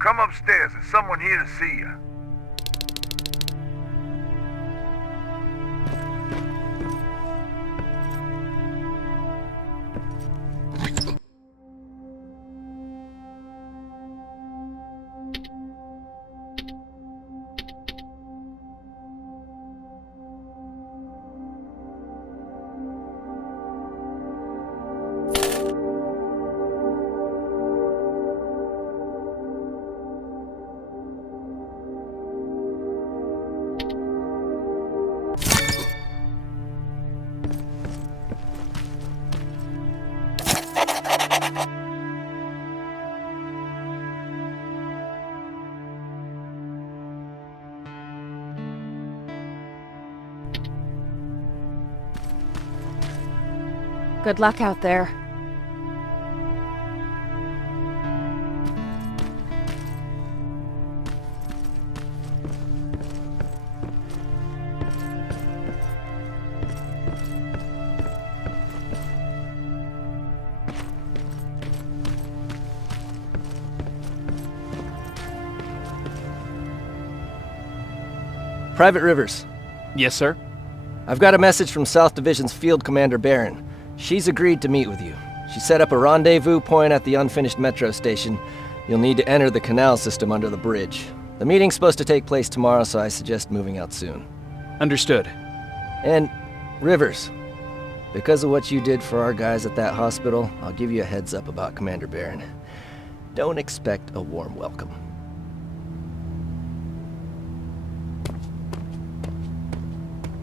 Come upstairs. There's someone here to see you. Good luck out there. Private Rivers. Yes, sir? I've got a message from South Division's Field Commander Barron. She's agreed to meet with you. She set up a rendezvous point at the unfinished metro station. You'll need to enter the canal system under the bridge. The meeting's supposed to take place tomorrow, so I suggest moving out soon. Understood. And, Rivers, because of what you did for our guys at that hospital, I'll give you a heads up about Commander Barron. Don't expect a warm welcome.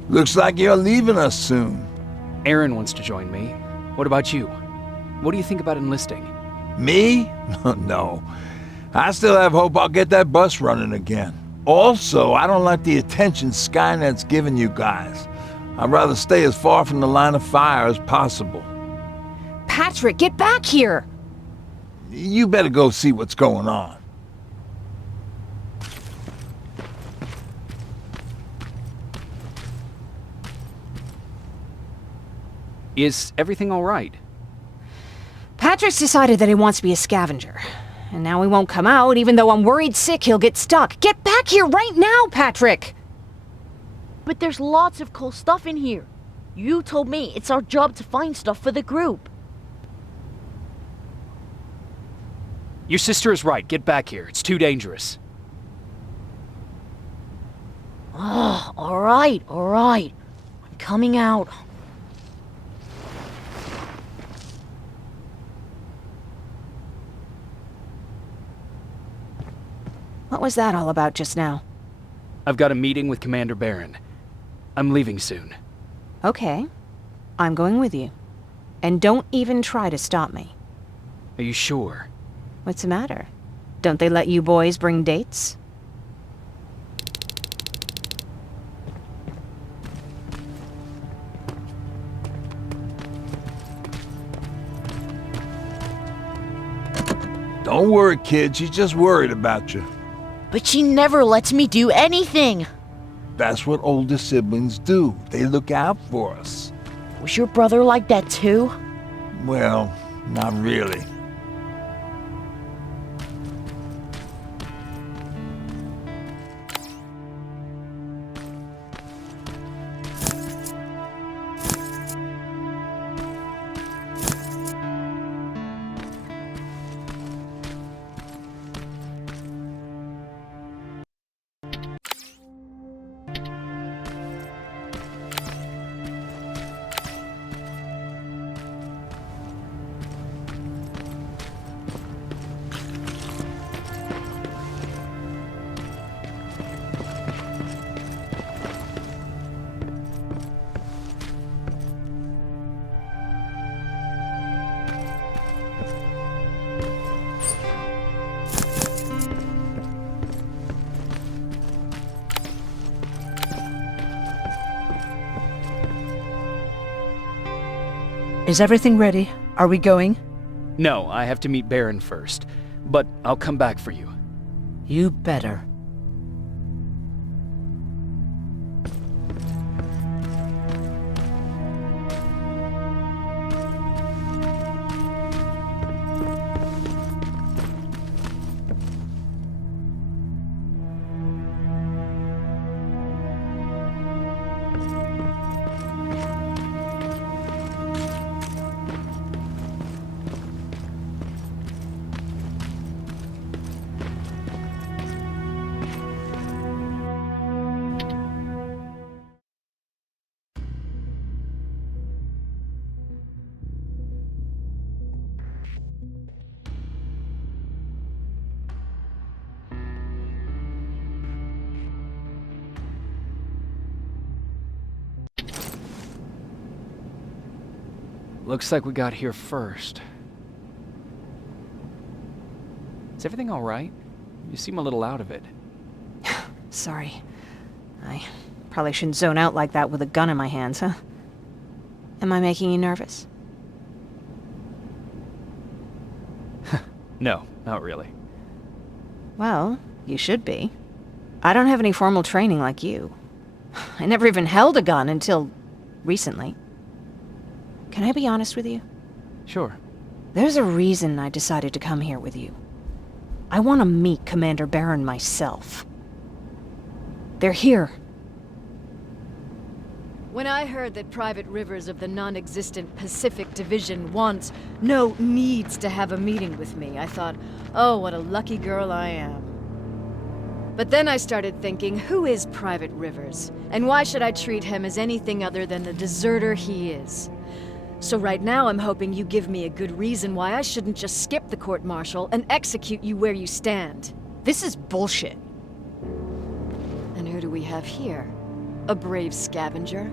Looks like you're leaving us soon. Aaron wants to join me. What about you? What do you think about enlisting? Me? No. I still have hope I'll get that bus running again. Also, I don't like the attention Skynet's giving you guys. I'd rather stay as far from the line of fire as possible. Patrick, get back here! You better go see what's going on. Is everything all right? Patrick's decided that he wants to be a scavenger. And now he won't come out, even though I'm worried sick he'll get stuck. Get back here right now, Patrick! But there's lots of cool stuff in here. You told me it's our job to find stuff for the group. Your sister is right. Get back here. It's too dangerous. Oh, alright. I'm coming out. What was that all about just now? I've got a meeting with Commander Barron. I'm leaving soon. Okay. I'm going with you. And don't even try to stop me. Are you sure? What's the matter? Don't they let you boys bring dates? Don't worry, kid. She's just worried about you. But she never lets me do anything. That's what older siblings do. They look out for us. Was your brother like that too? Well, not really. Is everything ready? Are we going? No, I have to meet Barron first. But I'll come back for you. You better. Looks like we got here first. Is everything alright? You seem a little out of it. Sorry. I probably shouldn't zone out like that with a gun in my hands, huh? Am I making you nervous? No, not really. Well, you should be. I don't have any formal training like you. I never even held a gun until recently. Can I be honest with you? Sure. There's a reason I decided to come here with you. I want to meet Commander Barron myself. They're here. When I heard that Private Rivers of the non-existent Pacific Division needs to have a meeting with me, I thought, oh, what a lucky girl I am. But then I started thinking, who is Private Rivers? And why should I treat him as anything other than the deserter he is? So right now I'm hoping you give me a good reason why I shouldn't just skip the court-martial and execute you where you stand. This is bullshit. And who do we have here? A brave scavenger?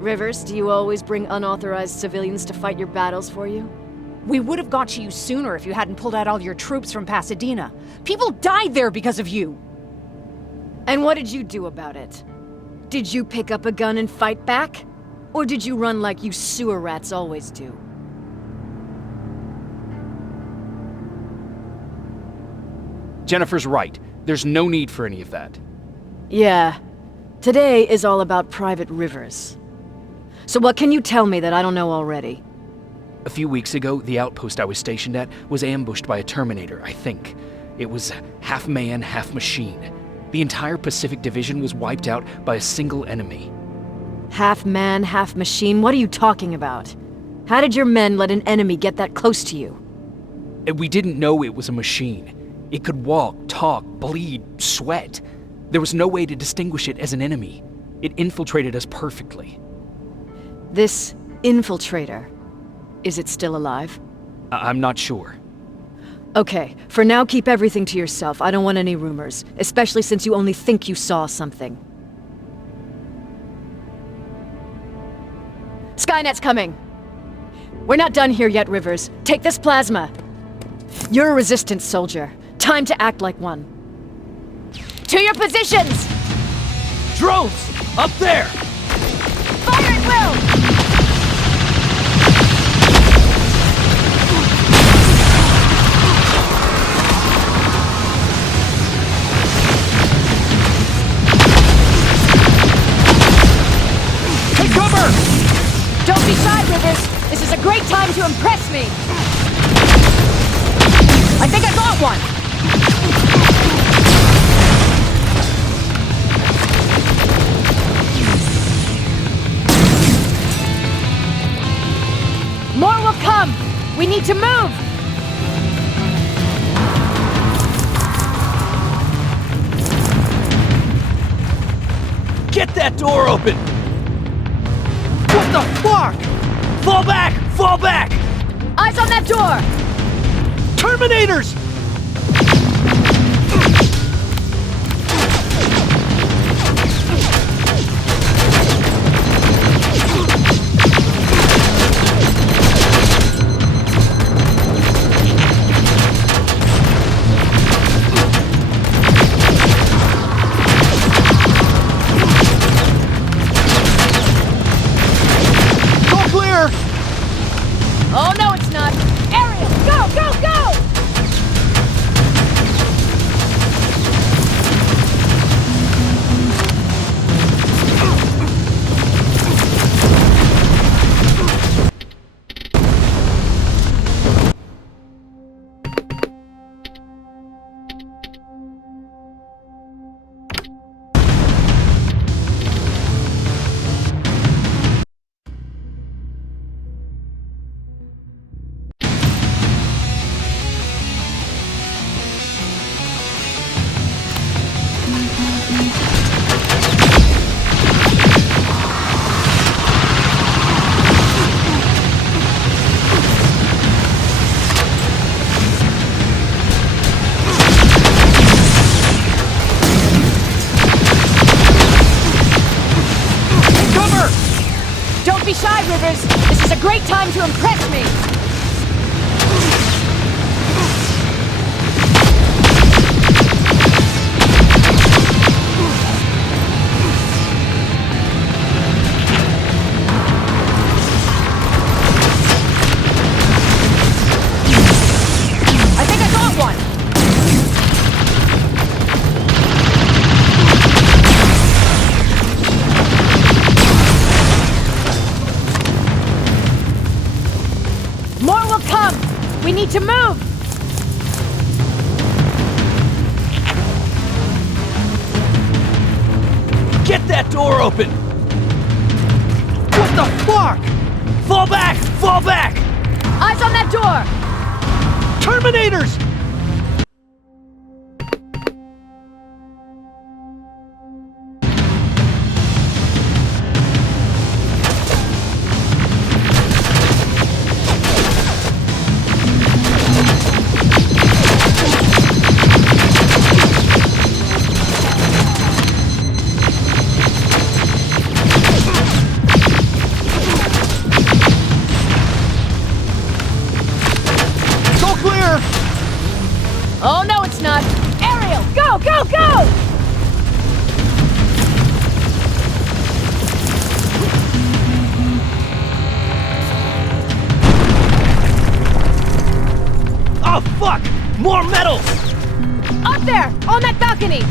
Rivers, do you always bring unauthorized civilians to fight your battles for you? We would have got to you sooner if you hadn't pulled out all your troops from Pasadena. People died there because of you. And what did you do about it? Did you pick up a gun and fight back? Or did you run like you sewer rats always do? Jennifer's right. There's no need for any of that. Yeah. Today is all about Private Rivers. So what can you tell me that I don't know already? A few weeks ago, the outpost I was stationed at was ambushed by a Terminator, I think. It was half man, half machine. The entire Pacific Division was wiped out by a single enemy. Half man, half machine? What are you talking about? How did your men let an enemy get that close to you? And we didn't know it was a machine. It could walk, talk, bleed, sweat. There was no way to distinguish it as an enemy. It infiltrated us perfectly. This infiltrator, is it still alive? I'm not sure. Okay, for now keep everything to yourself. I don't want any rumors, especially since you only think you saw something. Skynet's coming! We're not done here yet, Rivers. Take this plasma. You're a resistance soldier. Time to act like one. To your positions! Drones! Up there! Fire at will! Take cover! Don't be shy, Rivers! This is a great time to impress me! I think I got one! More will come! We need to move! Get that door open! What the fuck? Fall back! Fall back! Eyes on that door! Terminators! Oh, no, it's not! Ariel, go, go, go! be shy, Rivers. This is a great time to impress me. I think I got one. More will come! We need to move! Get that door open! What the fuck? Fall back! Fall back! Eyes on that door! Terminators! Oh, no, it's not! Ariel, go, go, go! Oh, fuck! More metals! Up there! On that balcony!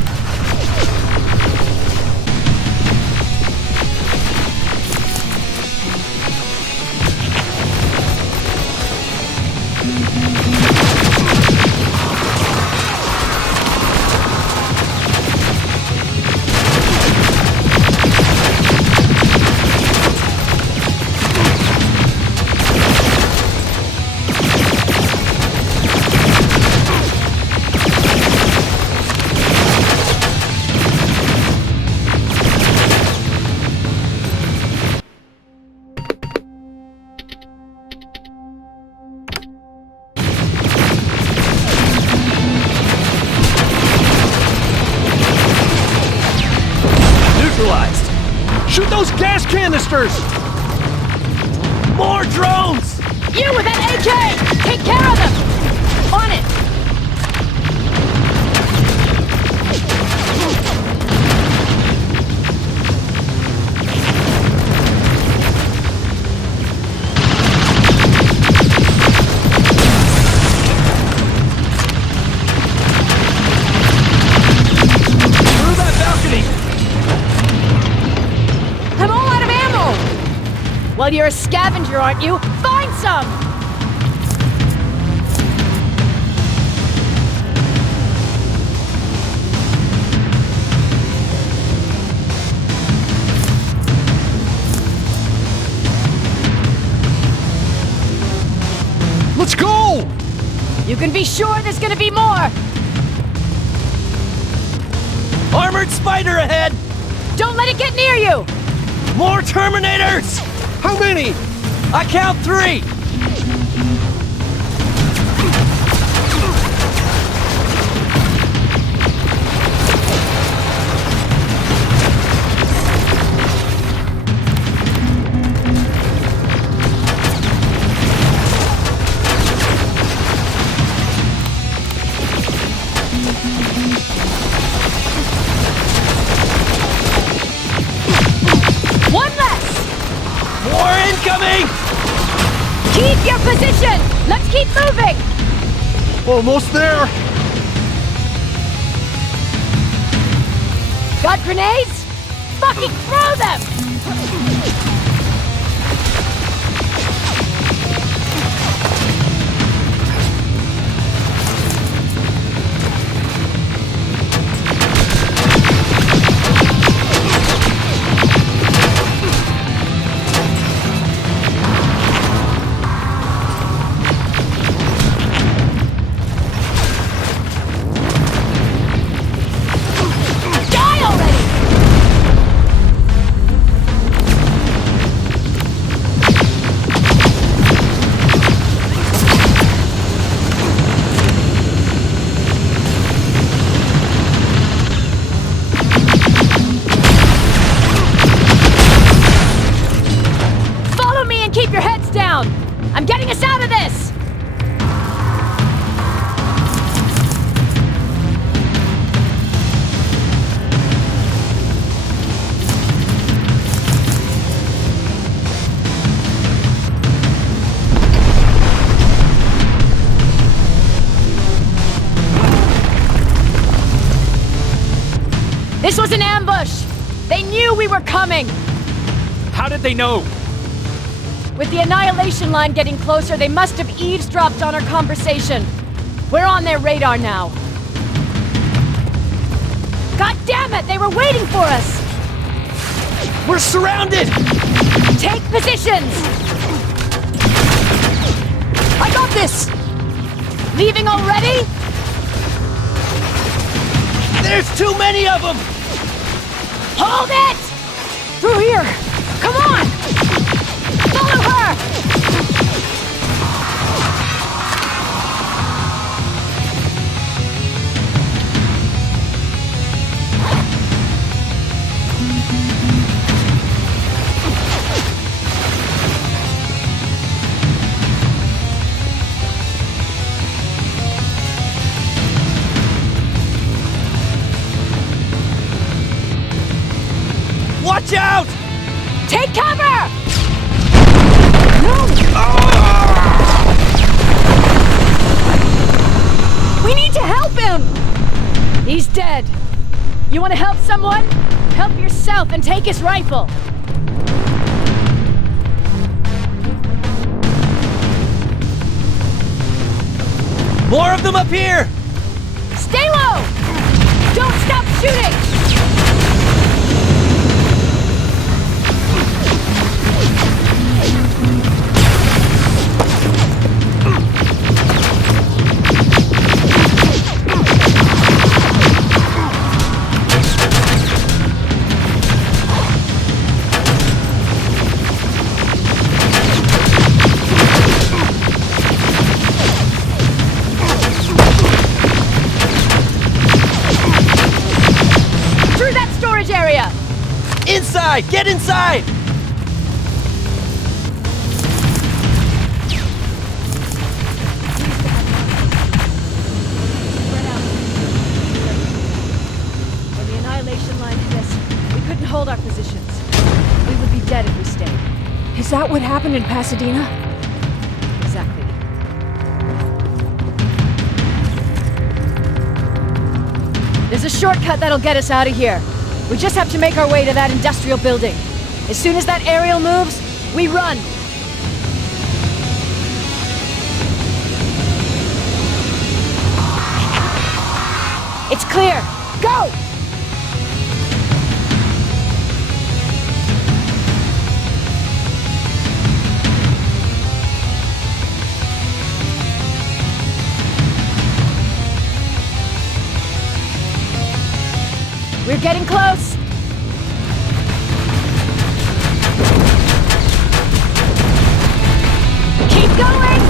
Shoot those gas canisters! More drones! You with that AK! Take care of them! On it! Through that balcony! I'm all out of ammo! Well, you're a scavenger, aren't you? Find some! Let's go! You can be sure there's gonna be more! Armored spider ahead! Don't let it get near you! More Terminators! How many? I count 3! One less! More incoming! Keep your position! Let's keep moving! Almost there! Got grenades? Fucking throw them! Die already! were coming! How did they know? With the annihilation line getting closer, they must have eavesdropped on our conversation. We're on their radar now. God damn it! They were waiting for us! We're surrounded! Take positions! I got this! Leaving already? There's too many of them! Hold it! Through here! Come on! Follow her! Watch out! Take cover! We need to help him! He's dead. You want to help someone? Help yourself and take his rifle. More of them up here! Stay low! Don't stop shooting! Inside! Get inside! When the annihilation line hit us, we couldn't hold our positions. We would be dead if we stayed. Is that what happened in Pasadena? Exactly. There's a shortcut that'll get us out of here. We just have to make our way to that industrial building. As soon as that aerial moves, we run. It's clear. Go! We're getting close! Keep going!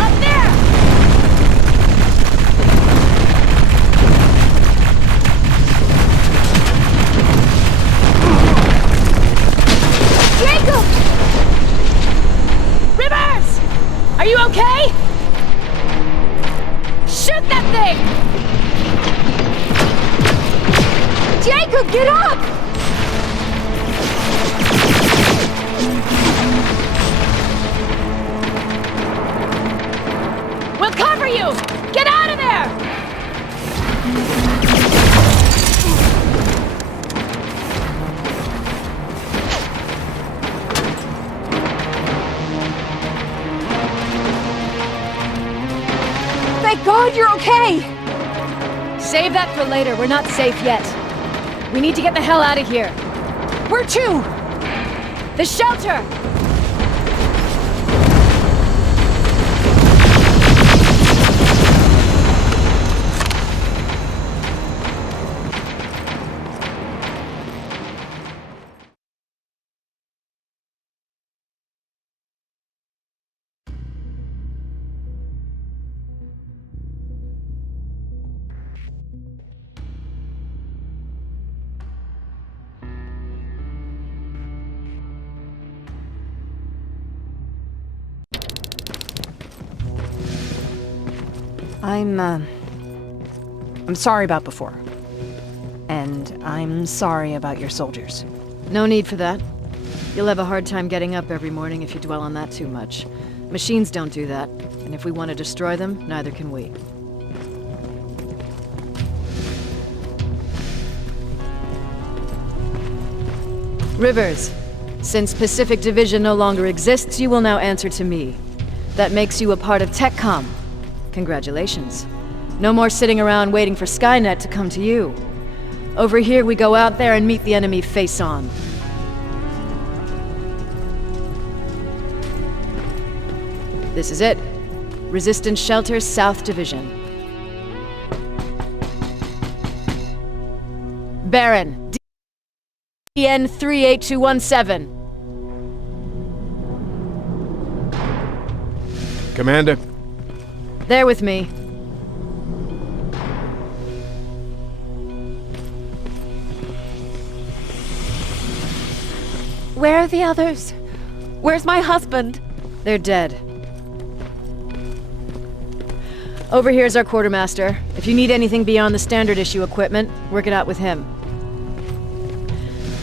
Up there! Jacob! Rivers! Are you okay? Shoot that thing! Jacob, get up! We'll cover you! Get out of there! Thank God you're okay! Save that for later. We're not safe yet. We need to get the hell out of here. Where to? The shelter! I'm sorry about before. And I'm sorry about your soldiers. No need for that. You'll have a hard time getting up every morning if you dwell on that too much. Machines don't do that, and if we want to destroy them, neither can we. Rivers, since Pacific Division no longer exists, you will now answer to me. That makes you a part of TechCom. Congratulations. No more sitting around waiting for Skynet to come to you. Over here, we go out there and meet the enemy face on. This is it. Resistance Shelter, South Division. Baron, DN 38217. Commander? There with me. Where are the others? Where's my husband? They're dead. Over here's our quartermaster. If you need anything beyond the standard issue equipment, work it out with him.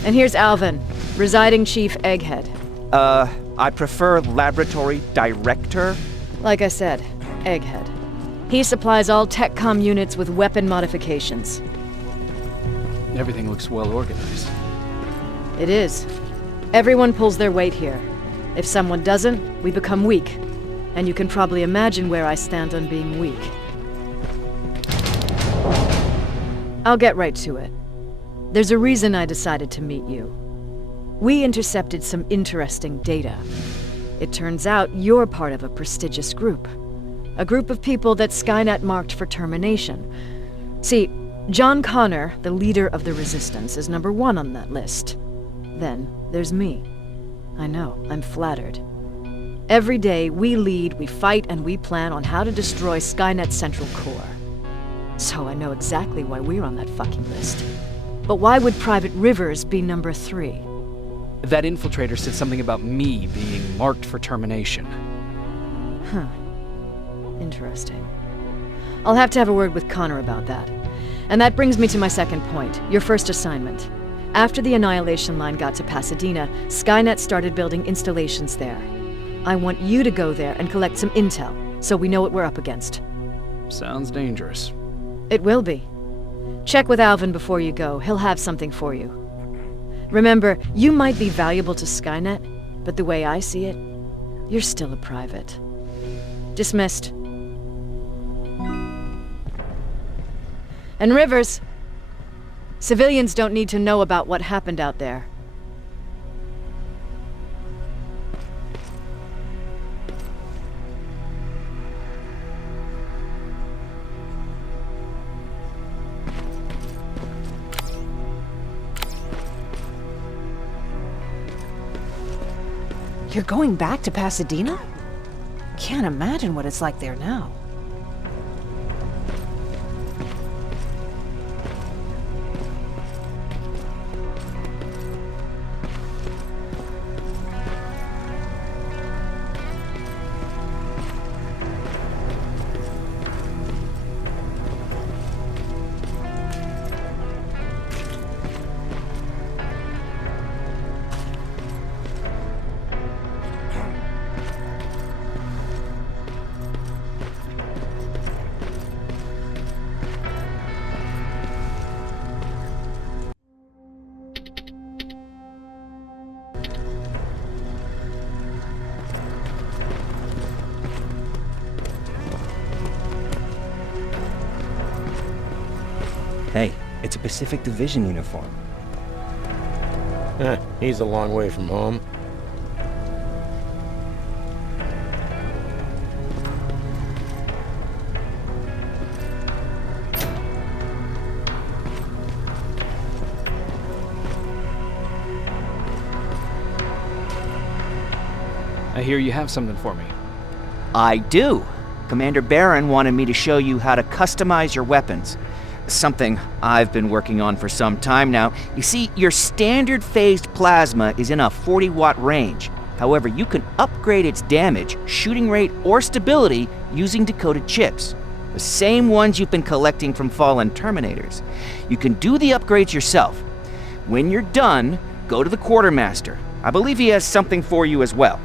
And here's Alvin, residing chief Egghead. I prefer laboratory director. Like I said, Egghead. He supplies all TechCom units with weapon modifications. Everything looks well organized. It is. Everyone pulls their weight here. If someone doesn't, we become weak. And you can probably imagine where I stand on being weak. I'll get right to it. There's a reason I decided to meet you. We intercepted some interesting data. It turns out you're part of a prestigious group. A group of people that Skynet marked for termination. See, John Connor, the leader of the Resistance, is number 1 on that list. Then there's me. I know, I'm flattered. Every day, we lead, we fight, and we plan on how to destroy Skynet's central core. So I know exactly why we're on that fucking list. But why would Private Rivers be number 3? That infiltrator said something about me being marked for termination. Huh. Interesting. I'll have to have a word with Connor about that. And that brings me to my second point, your first assignment. After the Annihilation Line got to Pasadena, Skynet started building installations there. I want you to go there and collect some intel, so we know what we're up against. Sounds dangerous. It will be. Check with Alvin before you go. He'll have something for you. Remember, you might be valuable to Skynet, but the way I see it, you're still a private. Dismissed. And Rivers, civilians don't need to know about what happened out there. You're going back to Pasadena? Can't imagine what it's like there now. Hey, it's a Pacific Division uniform. He's a long way from home. I hear you have something for me. I do. Commander Barron wanted me to show you how to customize your weapons. Something I've been working on for some time now. You see, your standard phased plasma is in a 40-watt range. However, you can upgrade its damage, shooting rate, or stability using decoded chips. The same ones you've been collecting from fallen Terminators. You can do the upgrades yourself. When you're done, go to the quartermaster. I believe he has something for you as well.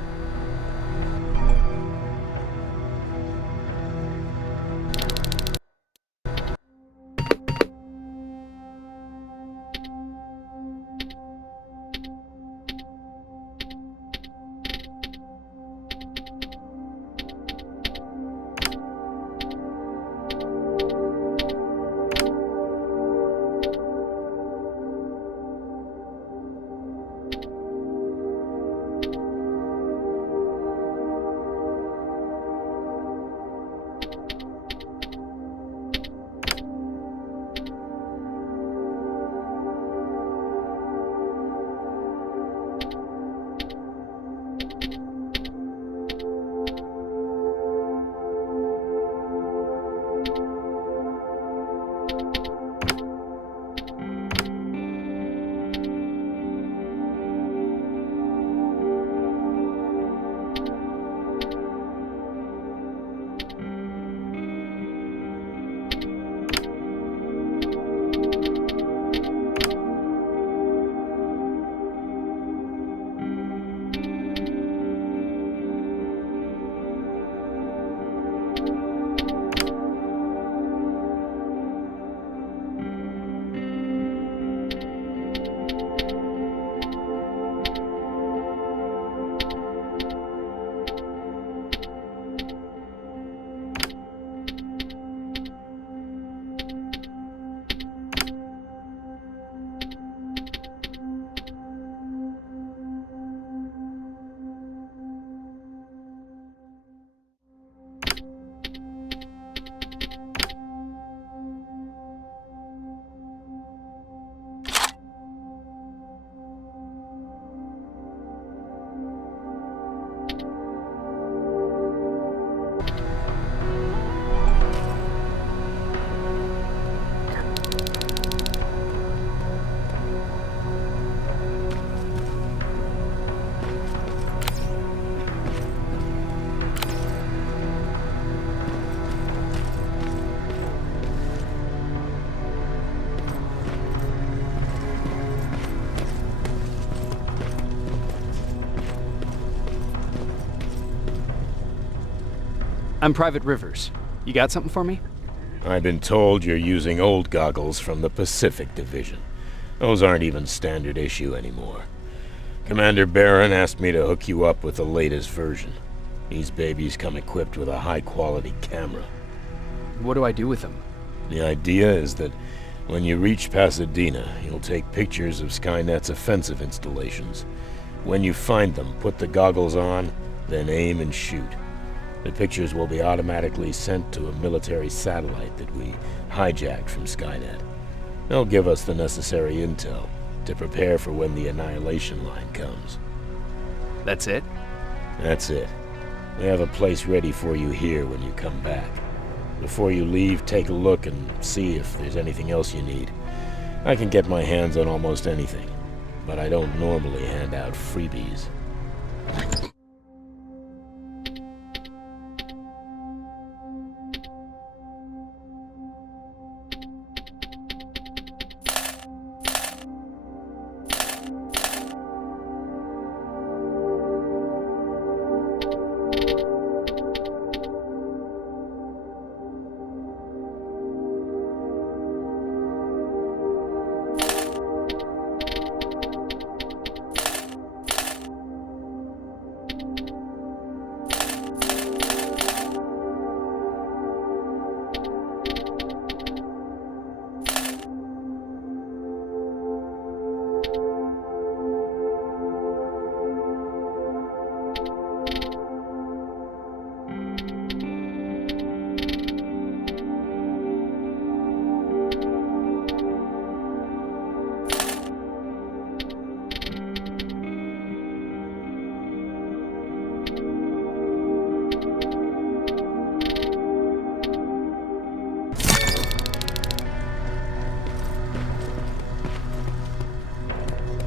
I'm Private Rivers. You got something for me? I've been told you're using old goggles from the Pacific Division. Those aren't even standard issue anymore. Commander Barron asked me to hook you up with the latest version. These babies come equipped with a high-quality camera. What do I do with them? The idea is that when you reach Pasadena, you'll take pictures of Skynet's offensive installations. When you find them, put the goggles on, then aim and shoot. The pictures will be automatically sent to a military satellite that we hijacked from Skynet. They'll give us the necessary intel to prepare for when the annihilation line comes. That's it? That's it. We have a place ready for you here when you come back. Before you leave, take a look and see if there's anything else you need. I can get my hands on almost anything, but I don't normally hand out freebies.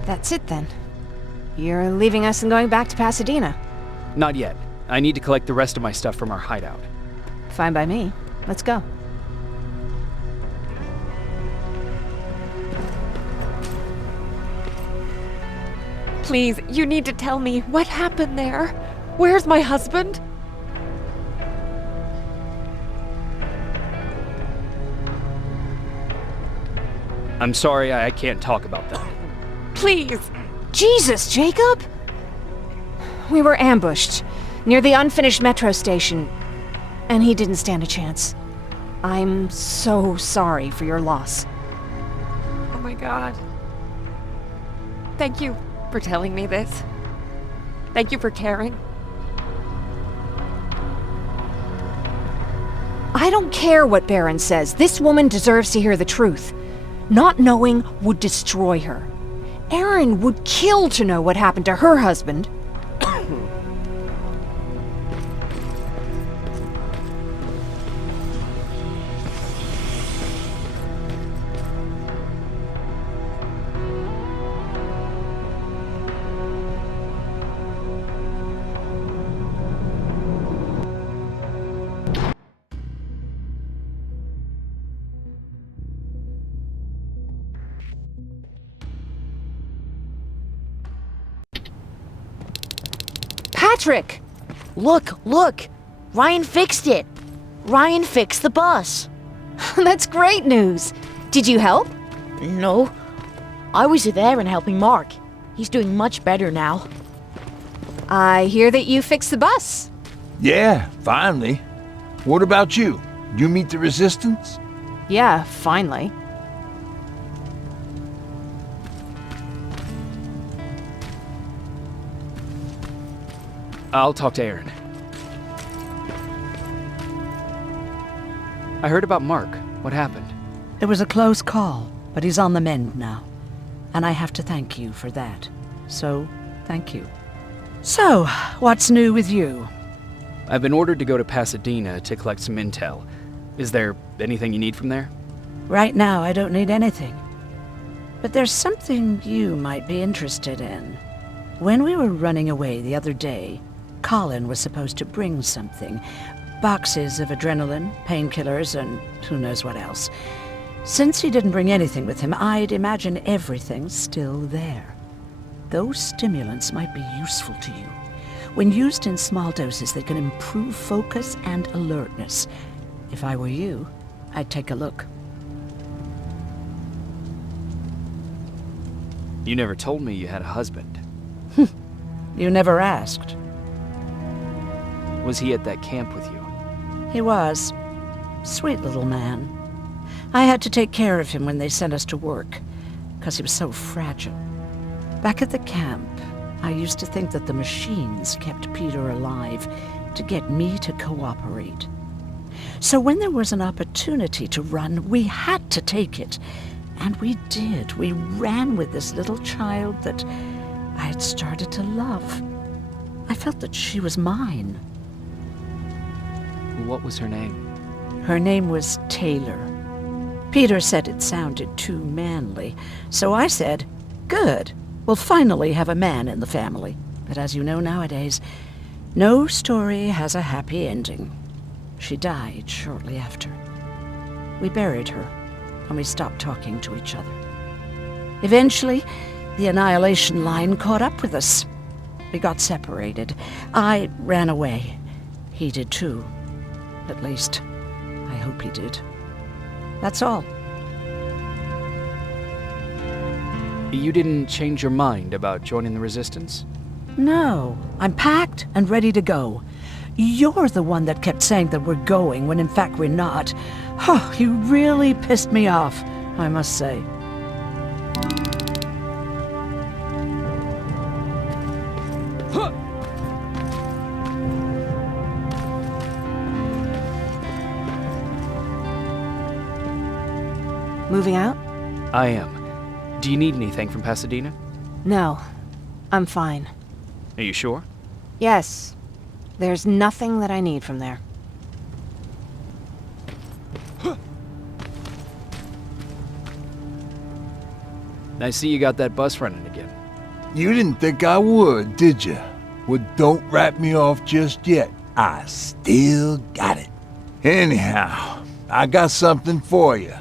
That's it then. You're leaving us and going back to Pasadena. Not yet. I need to collect the rest of my stuff from our hideout. Fine by me. Let's go. Please, you need to tell me what happened there. Where's my husband? I'm sorry, I can't talk about that. Please. Jesus, Jacob! We were ambushed near the unfinished metro station, and he didn't stand a chance. I'm so sorry for your loss. Oh my God. Thank you for telling me this. Thank you for caring. I don't care what Barron says. This woman deserves to hear the truth. Not knowing would destroy her. Erin would kill to know what happened to her husband. Patrick! Look! Ryan fixed it! Ryan fixed the bus! That's great news! Did you help? No. I was there and helping Mark. He's doing much better now. I hear that you fixed the bus. Yeah, finally. What about you? You meet the resistance? Yeah, finally. I'll talk to Erin. I heard about Mark. What happened? It was a close call, but he's on the mend now. And I have to thank you for that. So, thank you. So, what's new with you? I've been ordered to go to Pasadena to collect some intel. Is there anything you need from there? Right now, I don't need anything. But there's something you might be interested in. When we were running away the other day, Colin was supposed to bring something. Boxes of adrenaline, painkillers, and who knows what else. Since he didn't bring anything with him, I'd imagine everything's still there. Those stimulants might be useful to you. When used in small doses, they can improve focus and alertness. If I were you, I'd take a look. You never told me you had a husband. You never asked. Was he at that camp with you? He was. Sweet little man. I had to take care of him when they sent us to work, because he was so fragile. Back at the camp, I used to think that the machines kept Peter alive to get me to cooperate. So when there was an opportunity to run, we had to take it. And we did. We ran with this little child that I had started to love. I felt that she was mine. What was her name? Her name was Taylor. Peter said it sounded too manly, so I said, good, we'll finally have a man in the family. But as you know nowadays, no story has a happy ending. She died shortly after. We buried her, and we stopped talking to each other. Eventually, the Annihilation Line caught up with us. We got separated. I ran away. He did too. At least, I hope he did. That's all. You didn't change your mind about joining the Resistance? No, I'm packed and ready to go. You're the one that kept saying that we're going when in fact we're not. Oh, you really pissed me off, I must say. Moving out? I am. Do you need anything from Pasadena? No. I'm fine. Are you sure? Yes. There's nothing that I need from there. I see you got that bus running again. You didn't think I would, did you? Well, don't wrap me off just yet. I still got it. Anyhow, I got something for you.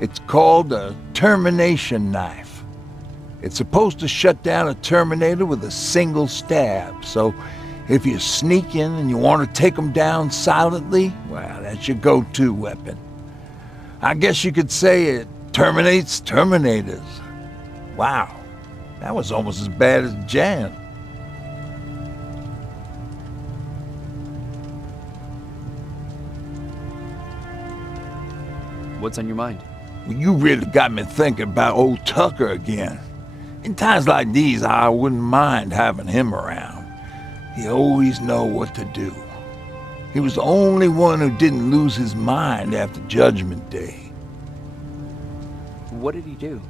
It's called a termination knife. It's supposed to shut down a Terminator with a single stab, so if you sneak in and you want to take them down silently, well, that's your go-to weapon. I guess you could say it terminates Terminators. Wow, that was almost as bad as Jan. What's on your mind? Well, you really got me thinking about old Tucker again. In times like these, I wouldn't mind having him around. He always know what to do. He was the only one who didn't lose his mind after Judgment Day. What did he do?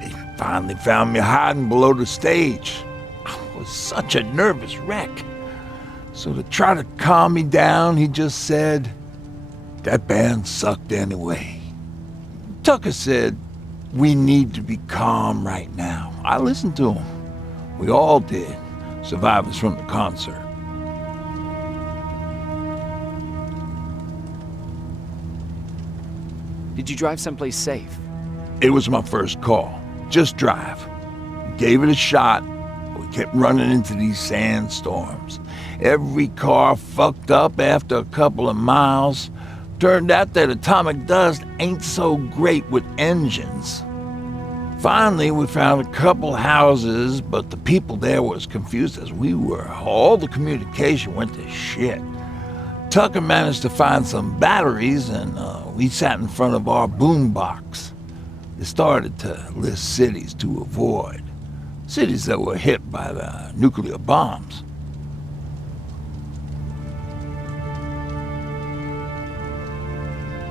He finally found me hiding below the stage. I was such a nervous wreck. So to try to calm me down, he just said, "That band sucked anyway." Tucker said, "We need to be calm right now." I listened to him. We all did, survivors from the concert. Did you drive someplace safe? It was my first call. Just drive. Gave it a shot. We kept running into these sandstorms. Every car fucked up after a couple of miles. Turned out that atomic dust ain't so great with engines. Finally, we found a couple houses, but the people there were as confused as we were. All the communication went to shit. Tucker managed to find some batteries, and we sat in front of our boombox. They started to list cities to avoid. Cities that were hit by the nuclear bombs.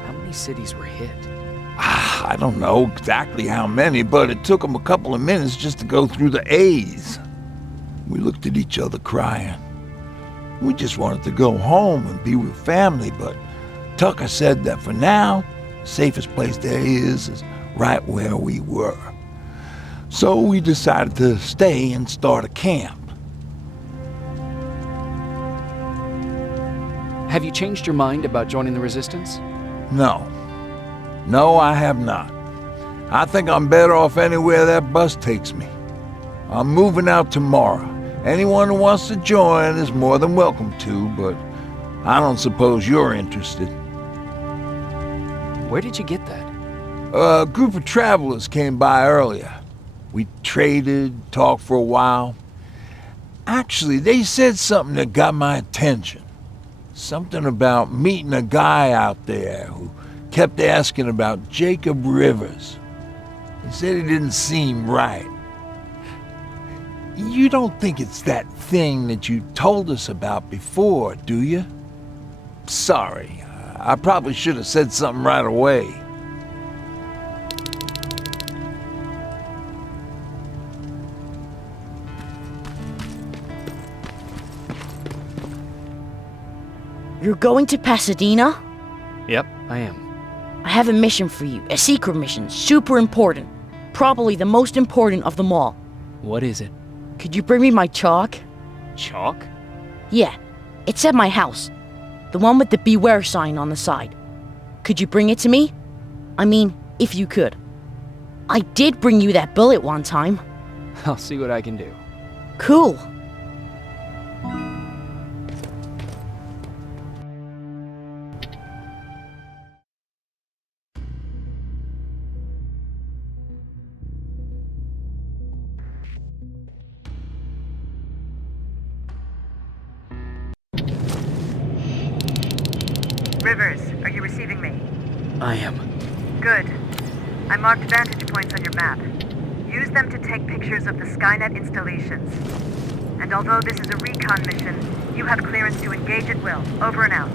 How many cities were hit? I don't know exactly how many, but it took them a couple of minutes just to go through the A's. We looked at each other crying. We just wanted to go home and be with family, but Tucker said that for now, the safest place there is right where we were. So we decided to stay and start a camp. Have you changed your mind about joining the Resistance? No. No, I have not. I think I'm better off anywhere that bus takes me. I'm moving out tomorrow. Anyone who wants to join is more than welcome to, but I don't suppose you're interested. Where did you get that? A group of travelers came by earlier. We traded, talked for a while. Actually, they said something that got my attention. Something about meeting a guy out there who kept asking about Jacob Rivers. He said he didn't seem right. You don't think it's that thing that you told us about before, do you? Sorry, I probably should have said something right away. You're going to Pasadena? Yep, I am. I have a mission for you. A secret mission. Super important. Probably the most important of them all. What is it? Could you bring me my chalk? Chalk? Yeah. It's at my house. The one with the beware sign on the side. Could you bring it to me? I mean, if you could. I did bring you that bullet one time. I'll see what I can do. Cool. Rivers, are you receiving me? I am. Good. I marked vantage points on your map. Use them to take pictures of the Skynet installations. And although this is a recon mission, you have clearance to engage at will. Over and out.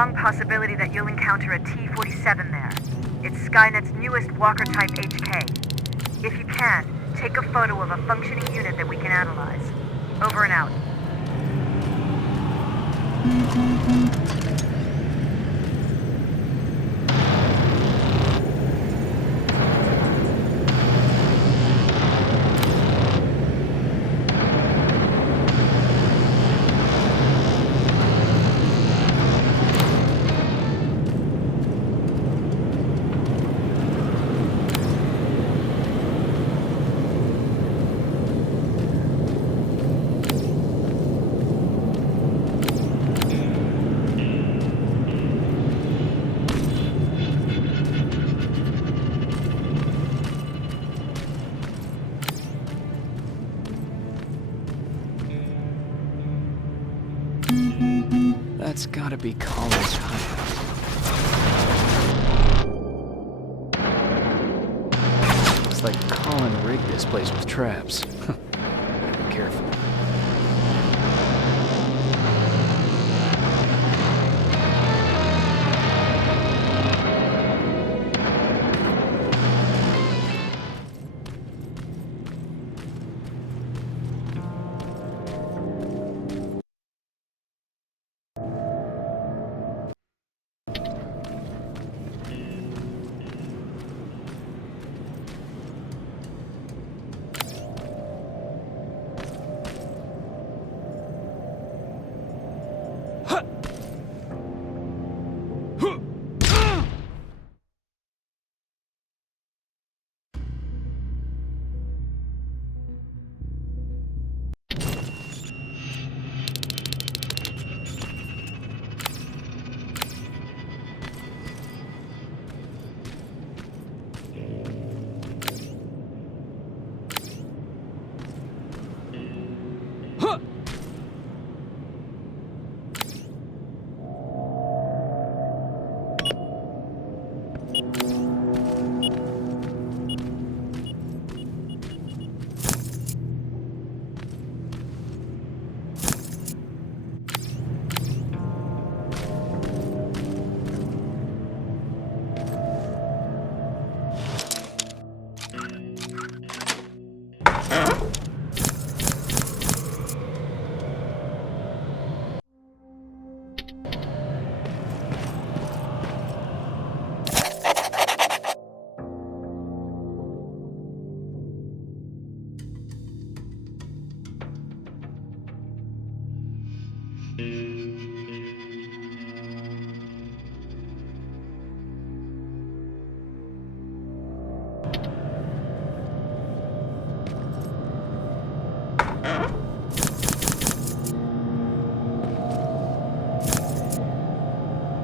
strong possibility that you'll encounter a T-47 there. It's Skynet's newest Walker-type HK. If you can, take a photo of a functioning unit that we can analyze. Over and out. That's gotta be Colin's hideout. Looks like Colin rigged this place with traps. Gotta be careful.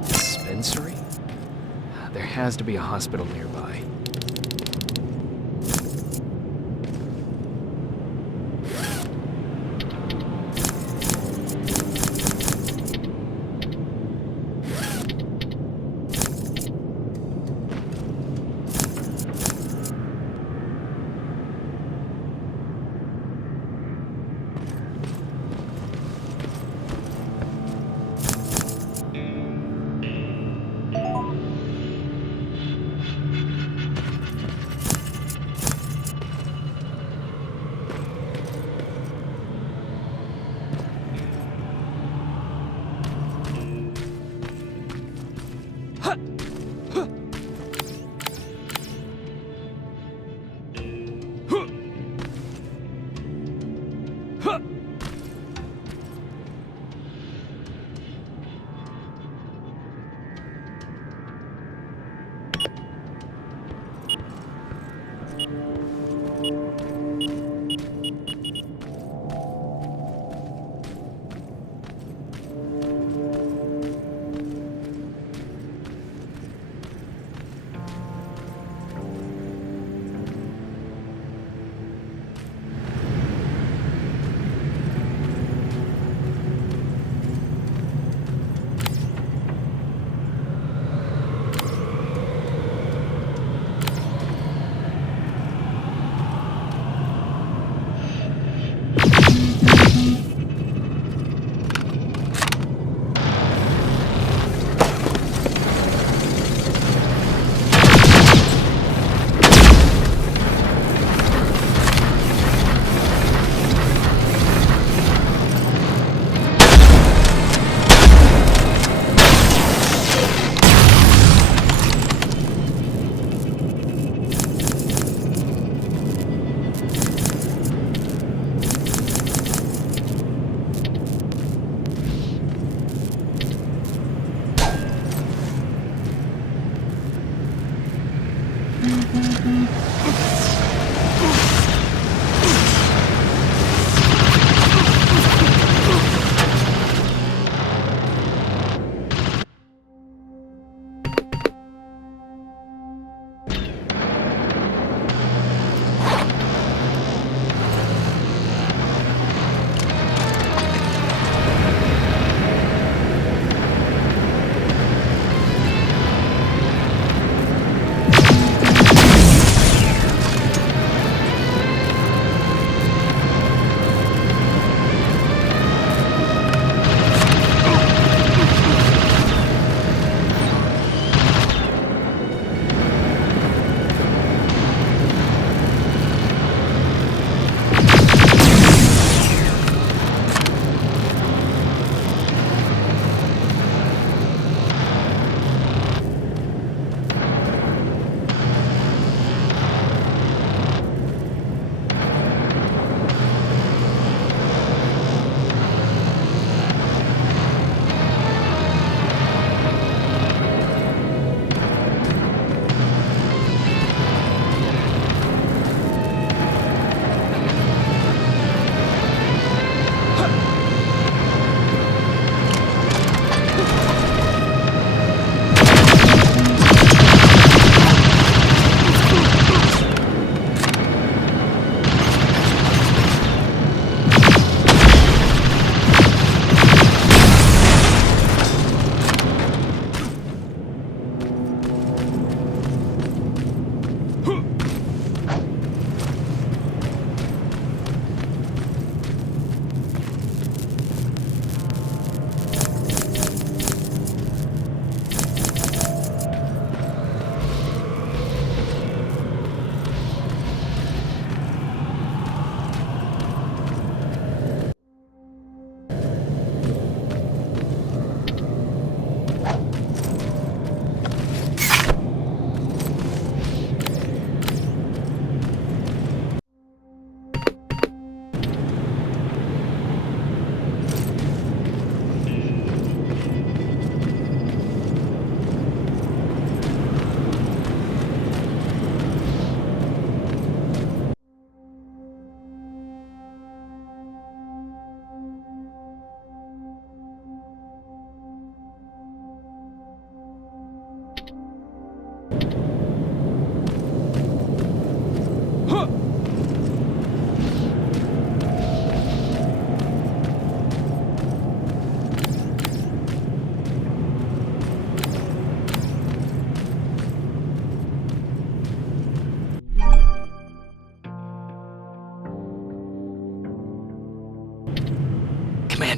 Dispensary? There has to be a hospital nearby.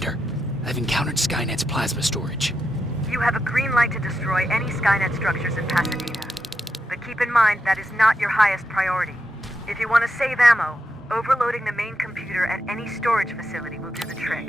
Commander, I've encountered Skynet's plasma storage. You have a green light to destroy any Skynet structures in Pasadena. But keep in mind that is not your highest priority. If you want to save ammo, overloading the main computer at any storage facility will do the trick.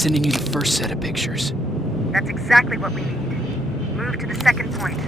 sending you the first set of pictures. That's exactly what we need. Move to the second point.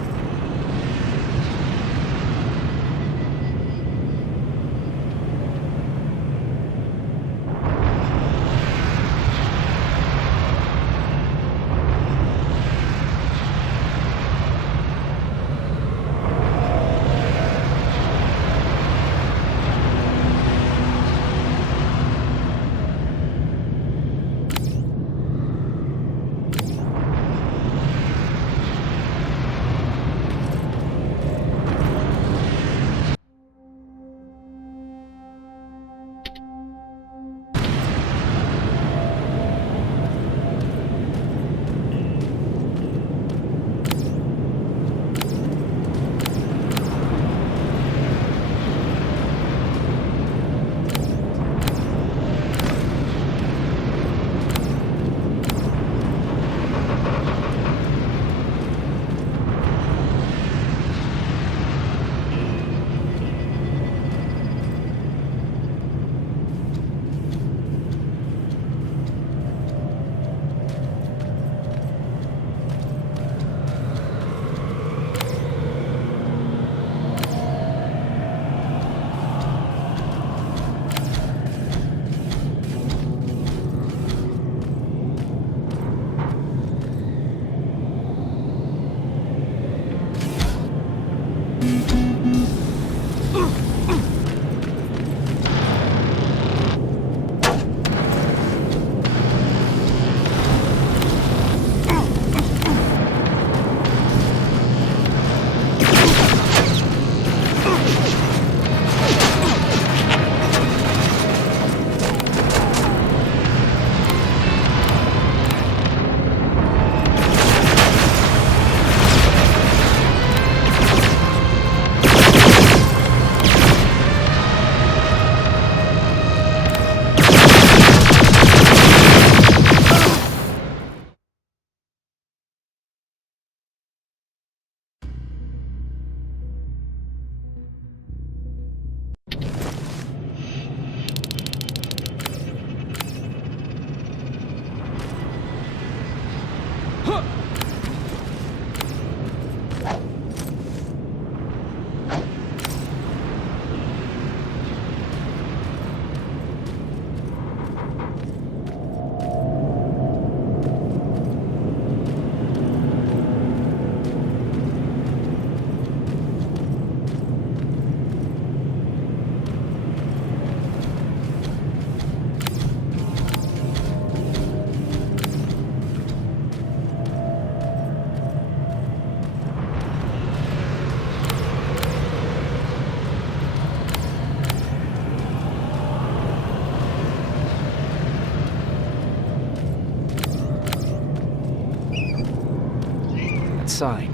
Sign.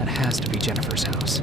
That has to be Jennifer's house.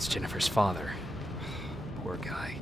That's Jennifer's father. Poor guy.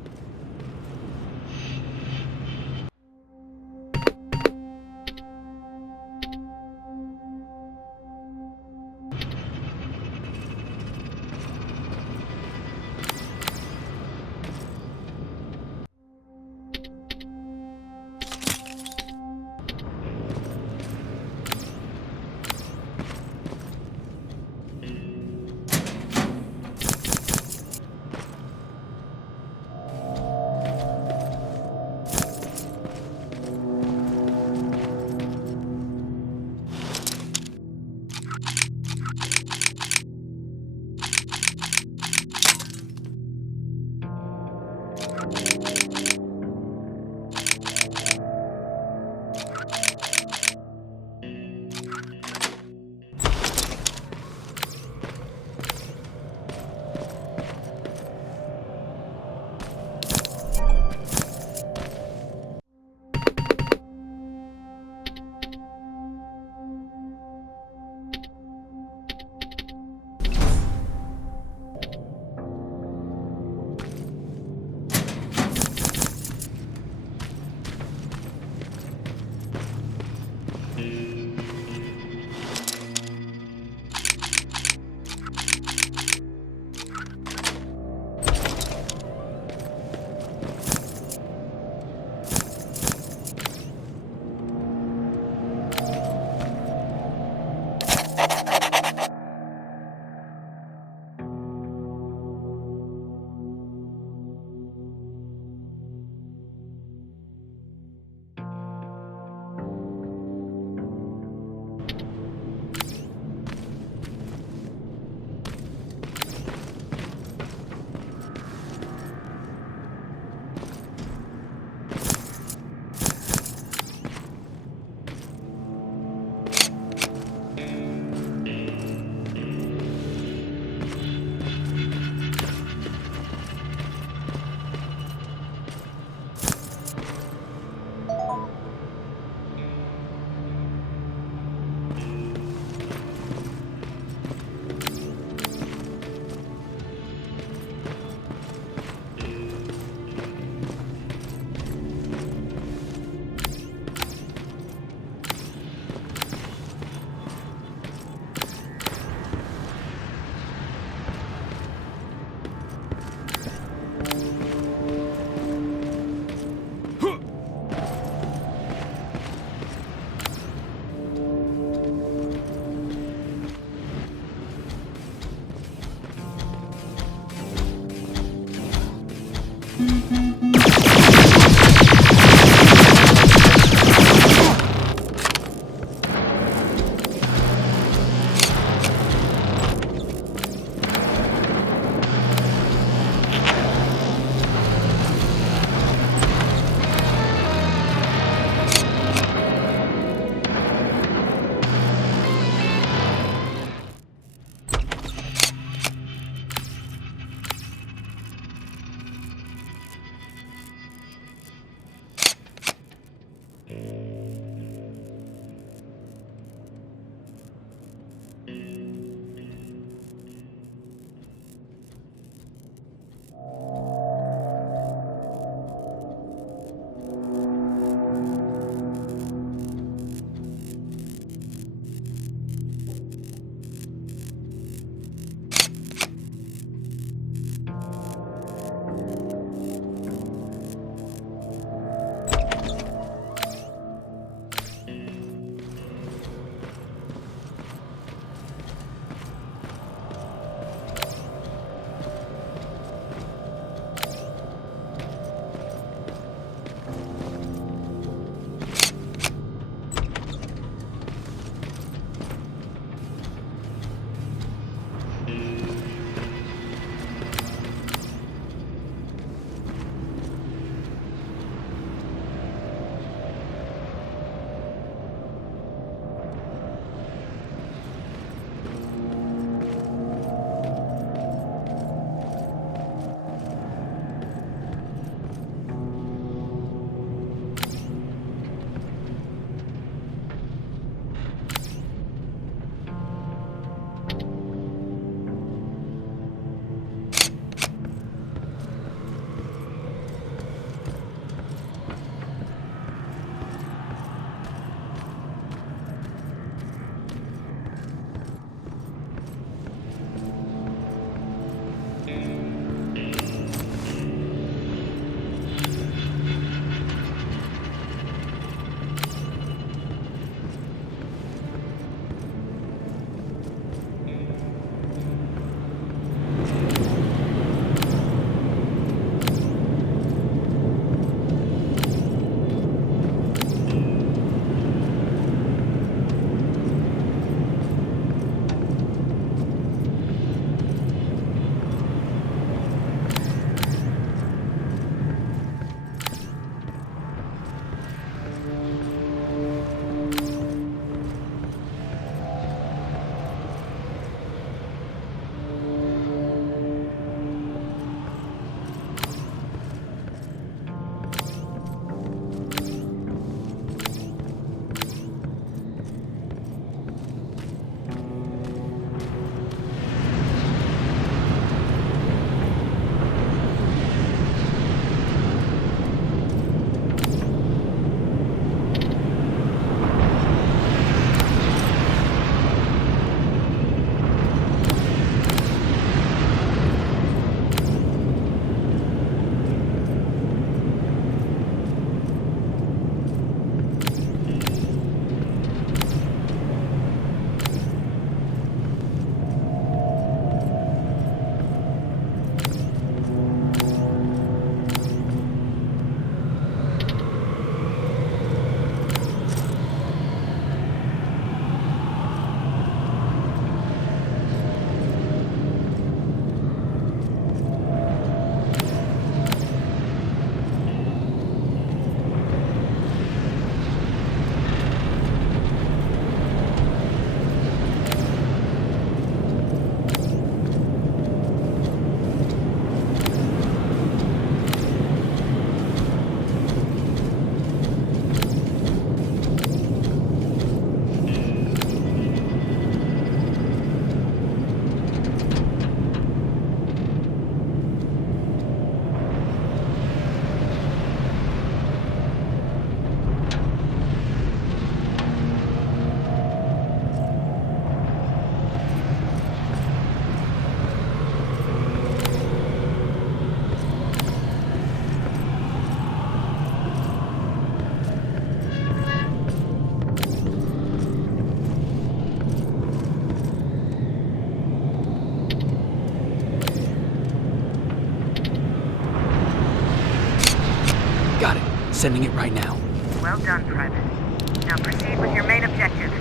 Sending it right now. Well done, Private. Now proceed with your main objective.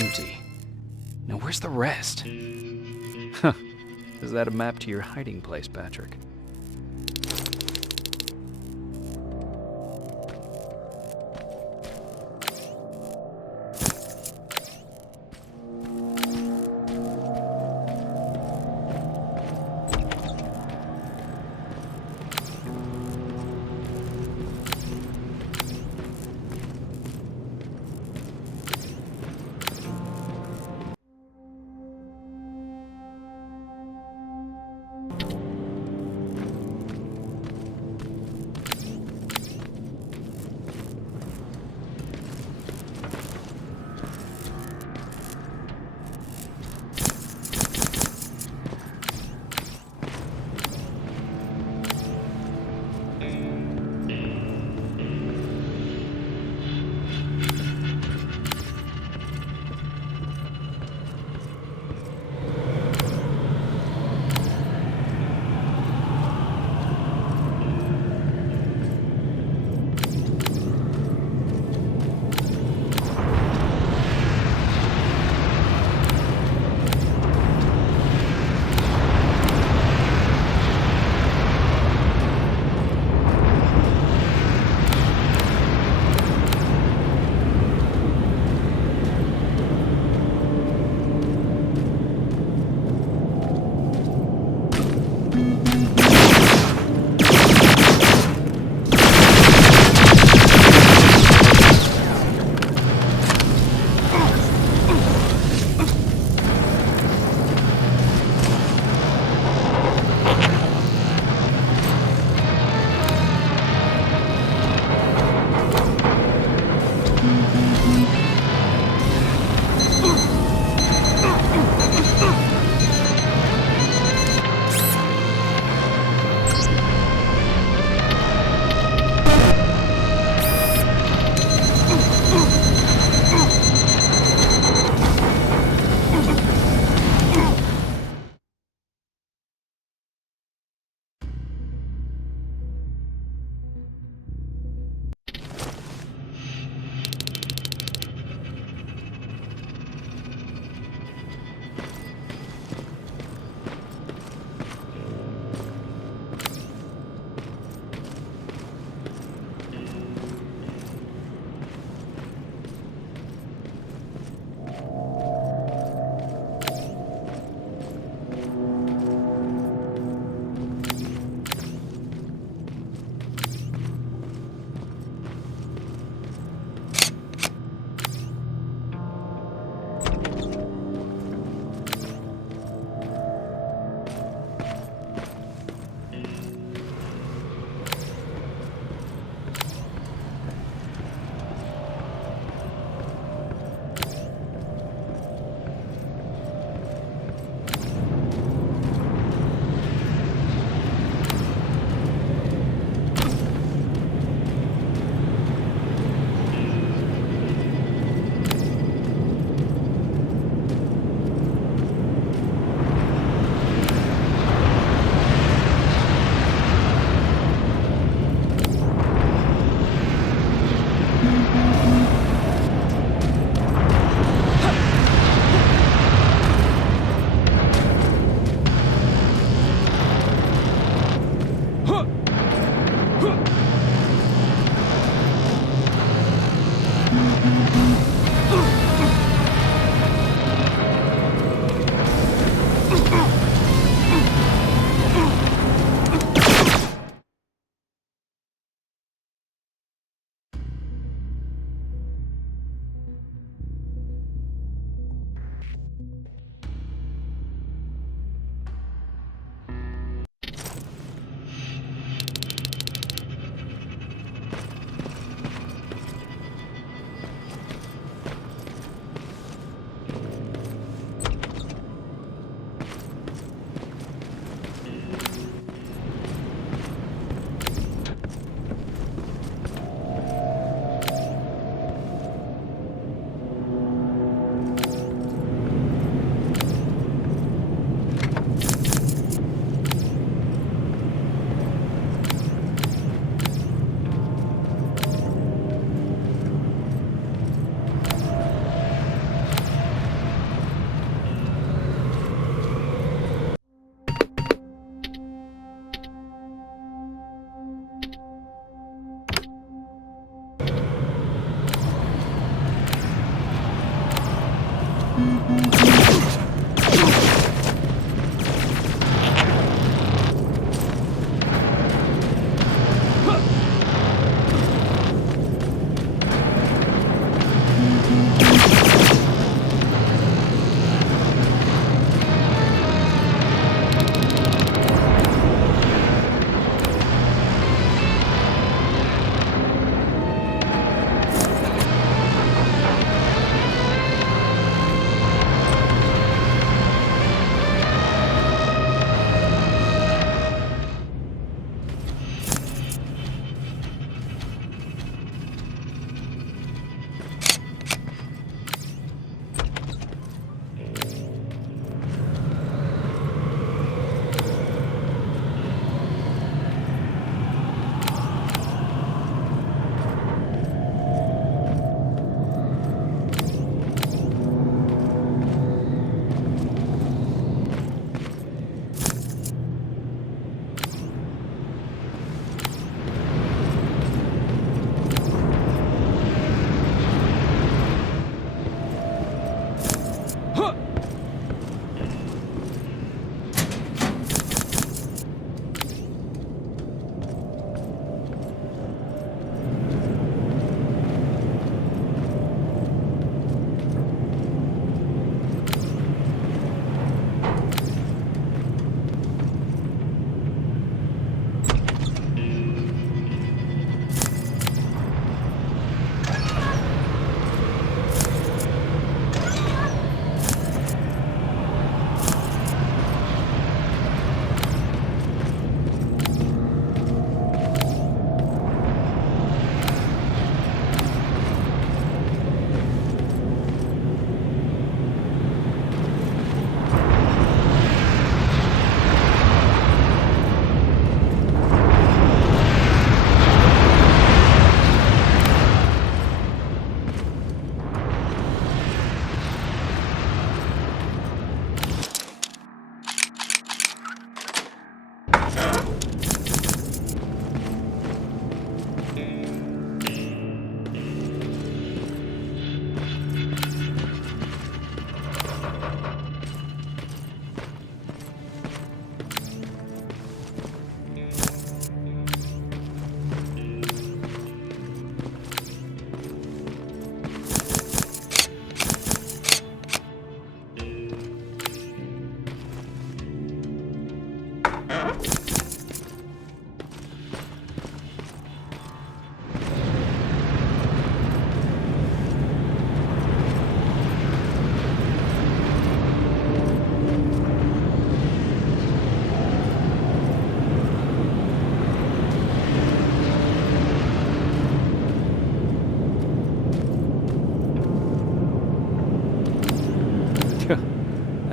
Empty. Now where's the rest? Huh. Is that a map to your hiding place, Patrick?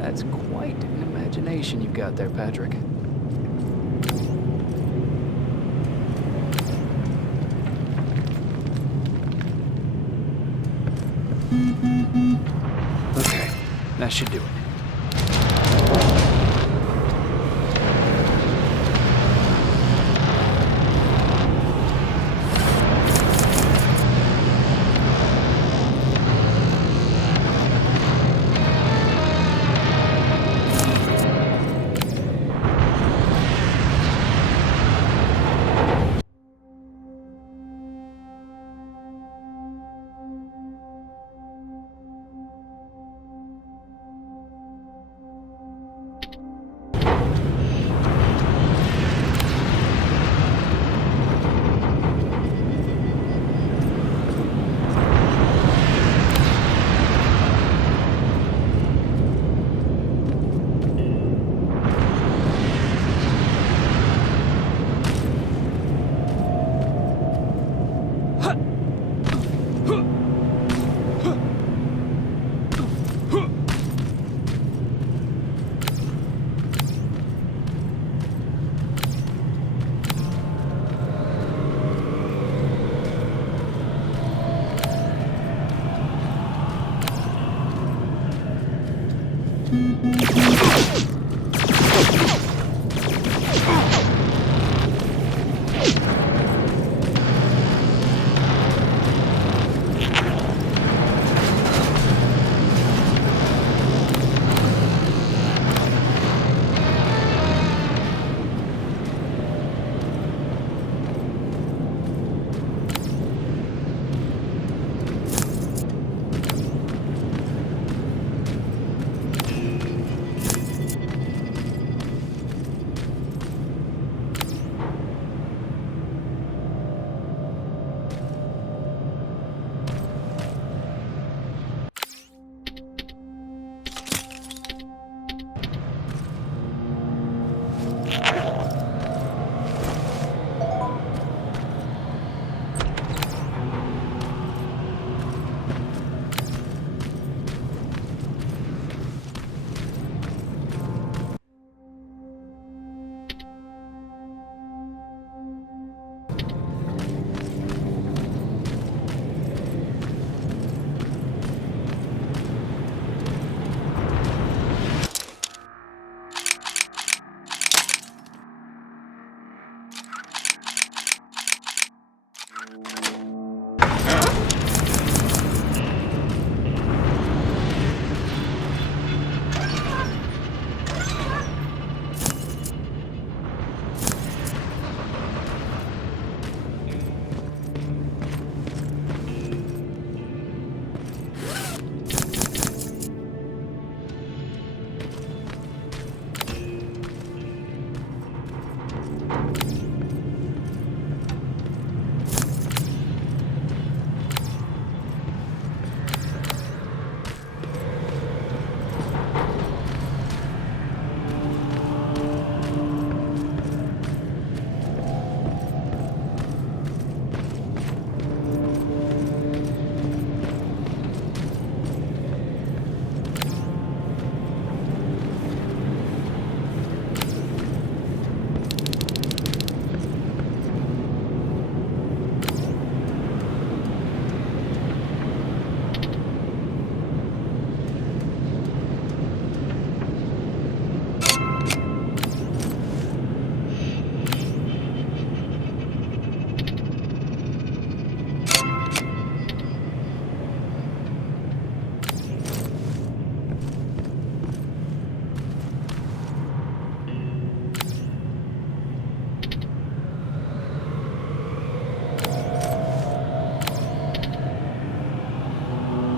That's quite an imagination you've got there, Patrick. Okay, that should do it.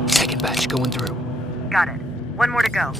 Second batch going through. Got it. One more to go.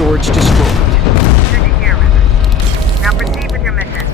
storage destroyed. Good to hear, Rivers. Now proceed with your mission.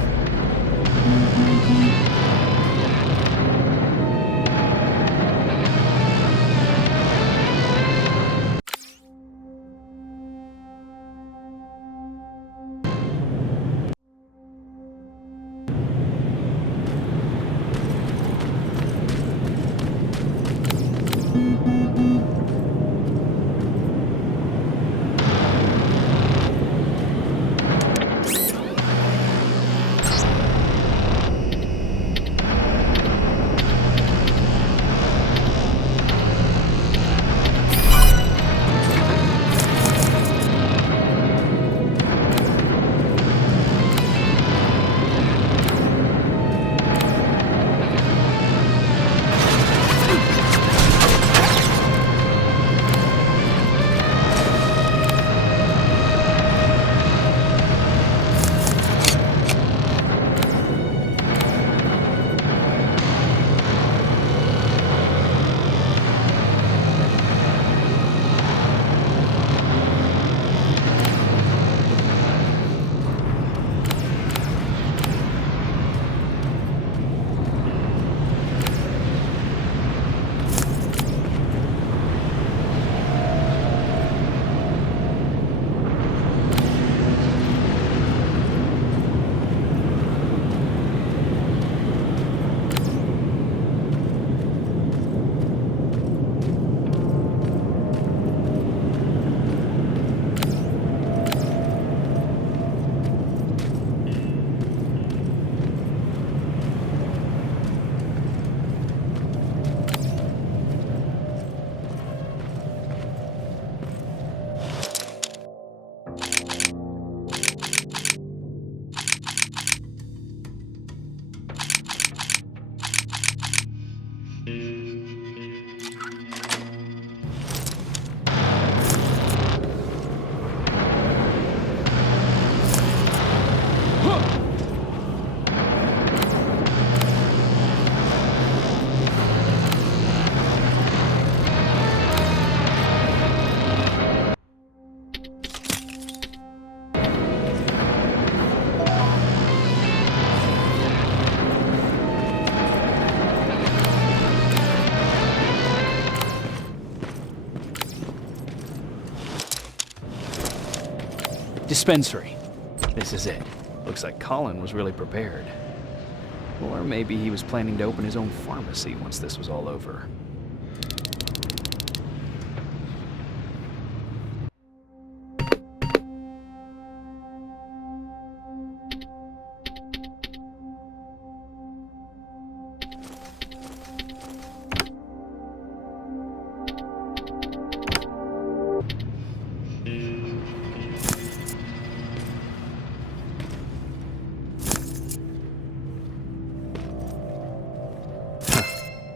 Dispensary. This is it. Looks like Colin was really prepared. Or maybe he was planning to open his own pharmacy once this was all over.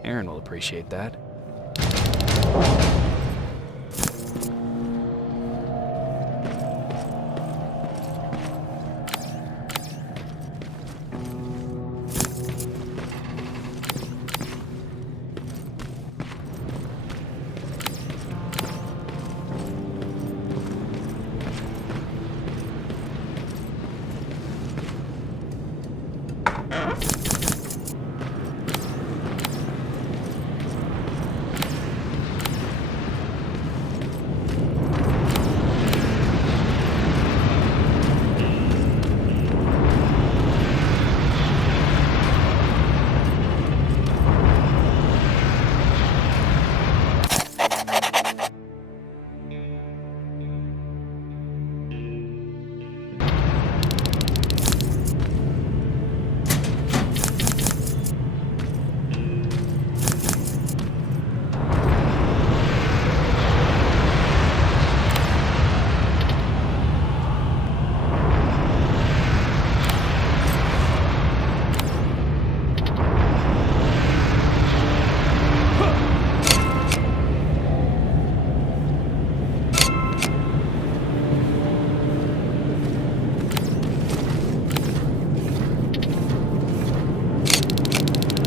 Aaron will appreciate that.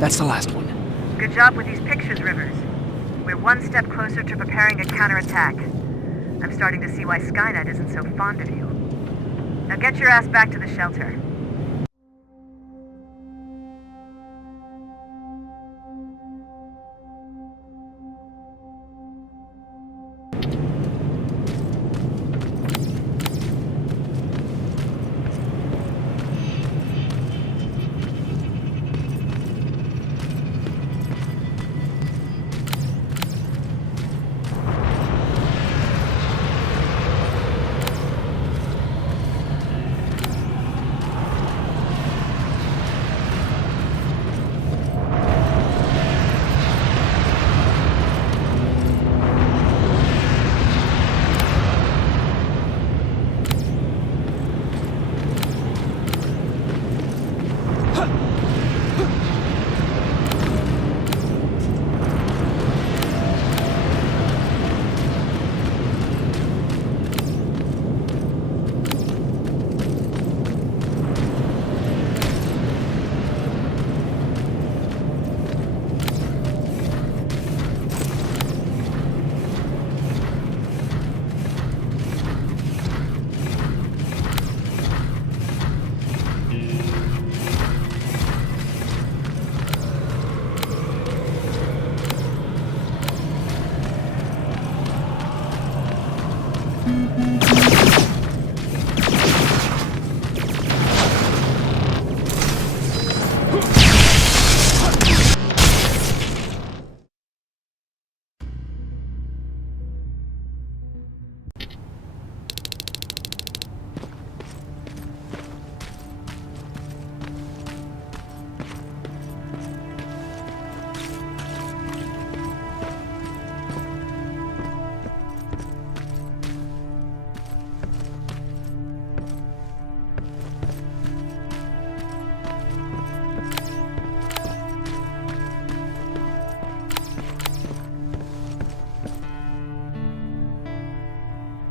That's the last one. Good job with these pictures, Rivers. We're one step closer to preparing a counterattack. I'm starting to see why Skynet isn't so fond of you. Now get your ass back to the shelter.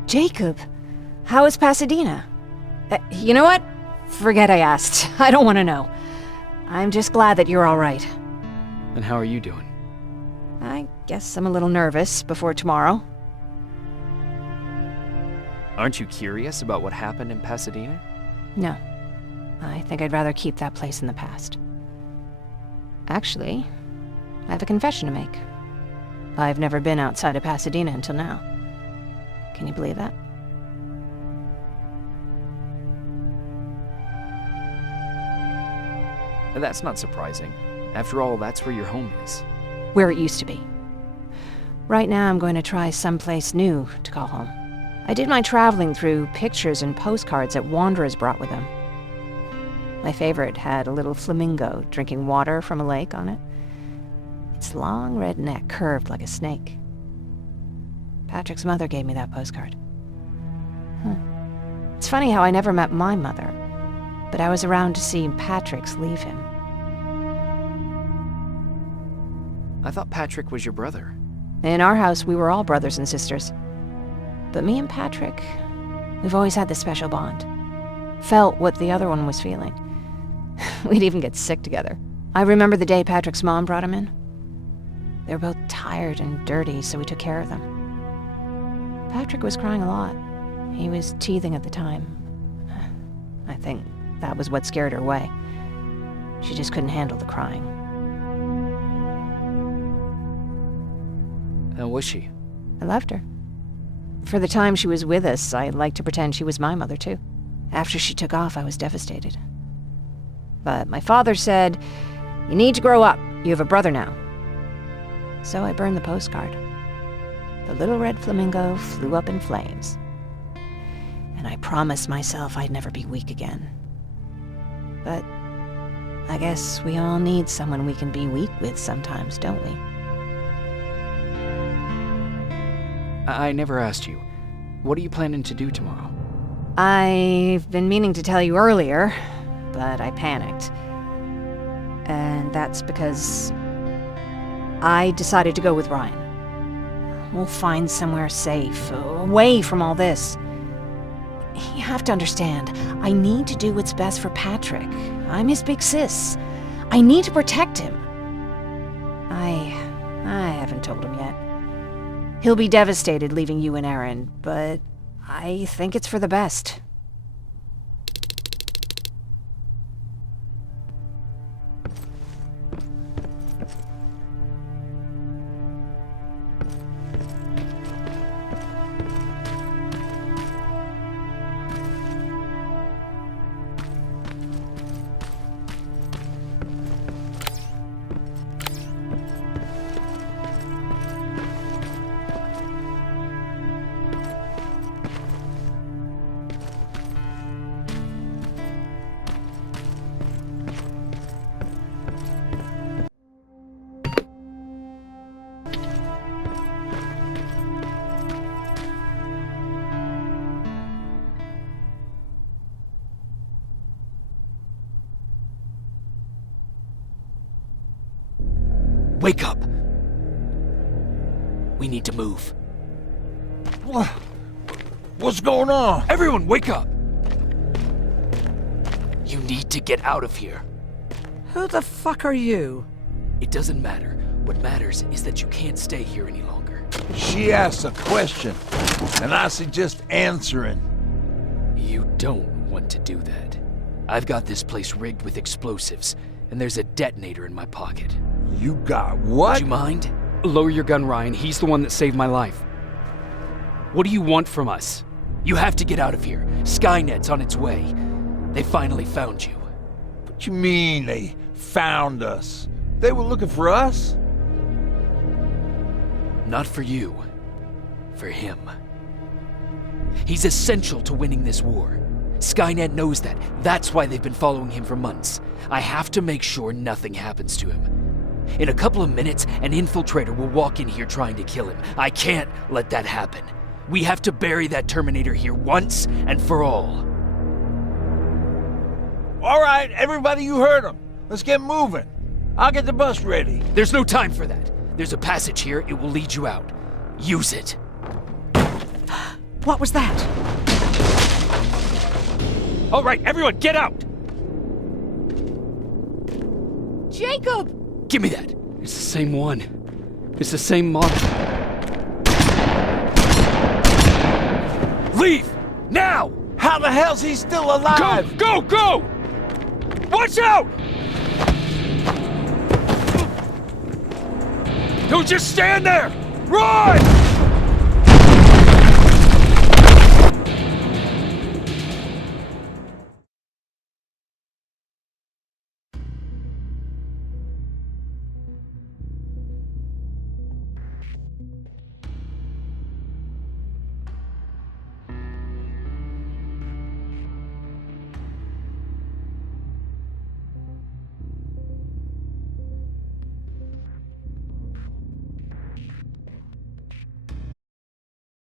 Jacob, how is Pasadena? You know what? Forget I asked. I don't want to know. I'm just glad that you're all right. And how are you doing? I guess I'm a little nervous before tomorrow. Aren't you curious about what happened in Pasadena? No. I think I'd rather keep that place in the past. Actually, I have a confession to make. I've never been outside of Pasadena until now. Can you believe that? That's not surprising. After all, that's where your home is. Where it used to be. Right now, I'm going to try someplace new to call home. I did my traveling through pictures and postcards that wanderers brought with them. My favorite had a little flamingo drinking water from a lake on it. Its long red neck curved like a snake. Patrick's mother gave me that postcard. It's funny how I never met my mother, but I was around to see Patrick's leave him. I thought Patrick was your brother. In our house, we were all brothers and sisters. But me and Patrick, we've always had this special bond. Felt what the other one was feeling. We'd even get sick together. I remember the day Patrick's mom brought him in. They were both tired and dirty, so we took care of them. Patrick was crying a lot. He was teething at the time. I think that was what scared her away. She just couldn't handle the crying. How was she? I loved her. For the time she was with us, I liked to pretend she was my mother, too. After she took off, I was devastated. But my father said, "You need to grow up. You have a brother now." So I burned the postcard. The little red flamingo flew up in flames. And I promised myself I'd never be weak again. But I guess we all need someone we can be weak with sometimes, don't we? I never asked you. What are you planning to do tomorrow? I've been meaning to tell you earlier, but I panicked. And that's because I decided to go with Ryan. We'll find somewhere safe, away from all this. You have to understand, I need to do what's best for Patrick. I'm his big sis. I need to protect him. I haven't told him yet. He'll be devastated leaving you and Aaron, but I think it's for the best. Wake up! We need to move. What's going on? Everyone, wake up! You need to get out of here. Who the fuck are you? It doesn't matter. What matters is that you can't stay here any longer. She asked a question, and I suggest answering. You don't want to do that. I've got this place rigged with explosives, and there's a detonator in my pocket. You got what? Would you mind? Lower your gun, Ryan. He's the one that saved my life. What do you want from us? You have to get out of here. Skynet's on its way. They finally found you. What you mean they found us? They were looking for us? Not for you. For him. He's essential to winning this war. Skynet knows that. That's why they've been following him for months. I have to make sure nothing happens to him. In a couple of minutes, an infiltrator will walk in here trying to kill him. I can't let that happen. We have to bury that Terminator here once and for all. All right, everybody, you heard him. Let's get moving. I'll get the bus ready. There's no time for that. There's a passage here. It will lead you out. Use it. What was that? All right, everyone, get out! Jacob! Give me that. It's the same one. It's the same model. Leave! Now! How the hell's he still alive? Go! Go! Go! Watch out! Don't just stand there! Run!